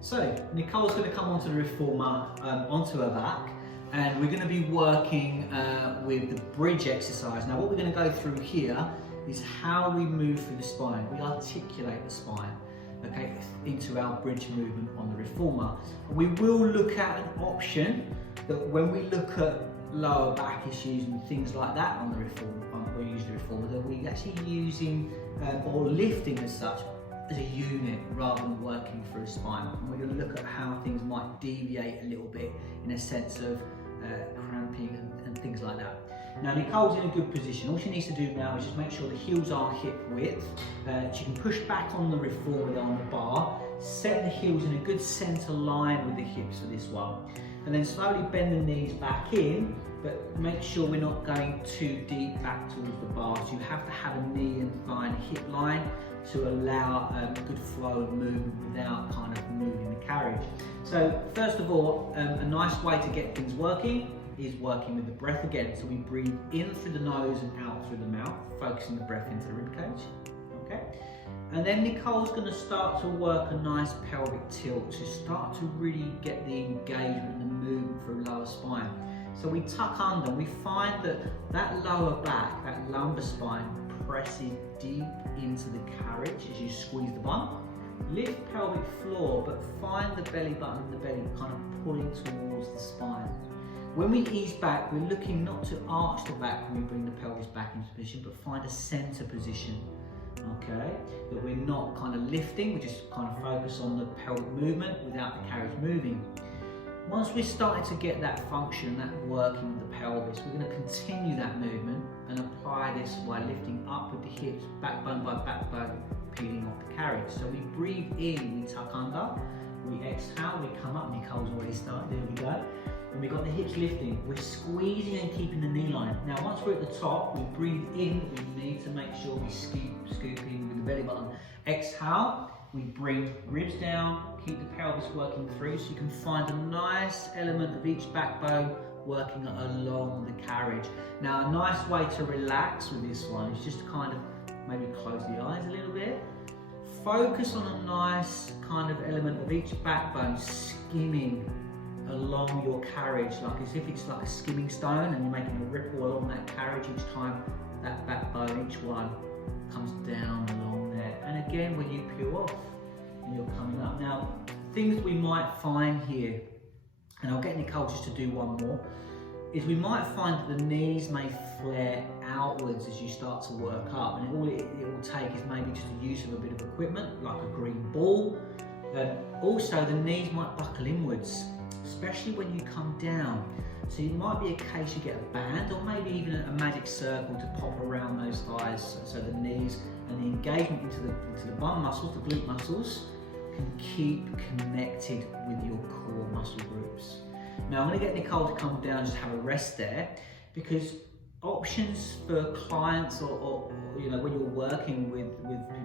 So Nicole's going to come onto the reformer, onto her back, and we're going to be working with the bridge exercise. Now what we're going to go through here is how we move through the spine. We articulate the spine, okay, into our bridge movement on the reformer. We will look at an option that when we look at lower back issues and things like that on the reformer, we use the reformer, that we're actually using or lifting as such as a unit rather than working through a spine. And we're going to look at how things might deviate a little bit in a sense of cramping and things like that. Now Nicole's in a good position. All she needs to do now is just make sure the heels are hip width. She can push back on the reformer on the bar, set the heels in a good centre line with the hips for this one, and then slowly bend the knees back in, but make sure we're not going too deep back towards the bars. You have to have a knee and thigh and hip line to allow a good flow of movement without kind of moving the carriage. So first of all, a nice way to get things working is working with the breath again. So we breathe in through the nose and out through the mouth, focusing the breath into the rib cage. Okay. And then Nicole's going to start to work a nice pelvic tilt to start to really get the engagement and the movement through lower spine. So we tuck under, and we find that that lower back, that lumbar spine, presses deep into the carriage as you squeeze the bum. Lift pelvic floor, but find the belly button and the belly kind of pulling towards the spine. When we ease back, we're looking not to arch the back when we bring the pelvis back into position, but find a center position. Okay, that we're not kind of lifting, we just kind of focus on the pelvic movement without the carriage moving. Once we're starting to get that function, that working with the pelvis, we're going to continue that movement and apply this by lifting up with the hips, backbone by backbone, peeling off the carriage. So we breathe in, we tuck under, we exhale, we come up. Nicole's already started, there we go. And we've got the hips lifting, we're squeezing and keeping the knee line. Now once we're at the top, we breathe in, we need to make sure we scoop in with the belly button. Exhale, we bring ribs down, keep the pelvis working through, so you can find a nice element of each backbone working along the carriage. Now a nice way to relax with this one is just to kind of maybe close the eyes a little bit. Focus on a nice kind of element of each backbone skimming along your carriage, like as if it's like a skimming stone and you're making a ripple along that carriage each time that backbone, each one comes down along there. And again, when you peel off and you're coming up. Now, things we might find here, and I'll get Nicole just to do one more, is we might find that the knees may flare outwards as you start to work up, and all it will take is maybe just the use of a bit of equipment like a green ball. Also, the knees might buckle inwards, especially when you come down. So it might be a case you get a band or maybe even a magic circle to pop around those thighs, so the knees and the engagement into the bum muscles, the glute muscles, can keep connected with your core muscle groups. Now I'm going to get Nicole to come down and just have a rest there, because options for clients or you know, when you're working with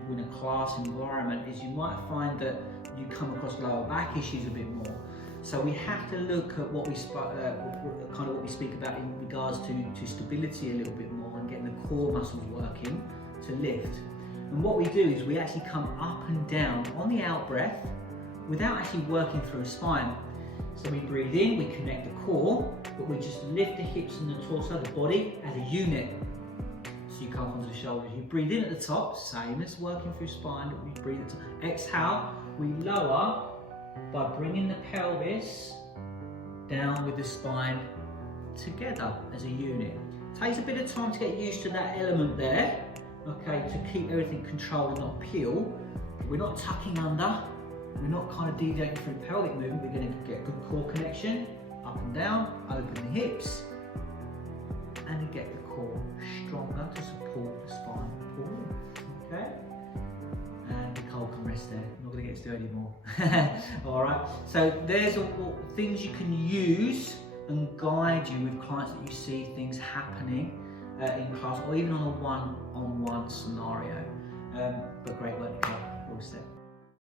in a class environment, is you might find that you come across lower back issues a bit more. So we have to look at what we speak about in regards to stability a little bit more and getting the core muscles working to lift. And what we do is we actually come up and down on the out breath without actually working through a spine. So we breathe in, we connect the core, but we just lift the hips and the torso, the body as a unit. So you come onto the shoulders. You breathe in at the top, same as working through spine, but we breathe at the top. Exhale, we lower by bringing the pelvis down with the spine together as a unit. Takes a bit of time to get used to that element there, okay, to keep everything controlled and not peel. We're not tucking under, we're not kind of deviating through pelvic movement, we're going to get good core connection, up and down, open the hips, and to get the core stronger to support the spine forward, okay? And Nicole can rest there. I'm not going to get stirred anymore. Alright, so there's things you can use and guide you with clients that you see things happening in class, or even on a one-on-one scenario. But great work, Nicole. All set.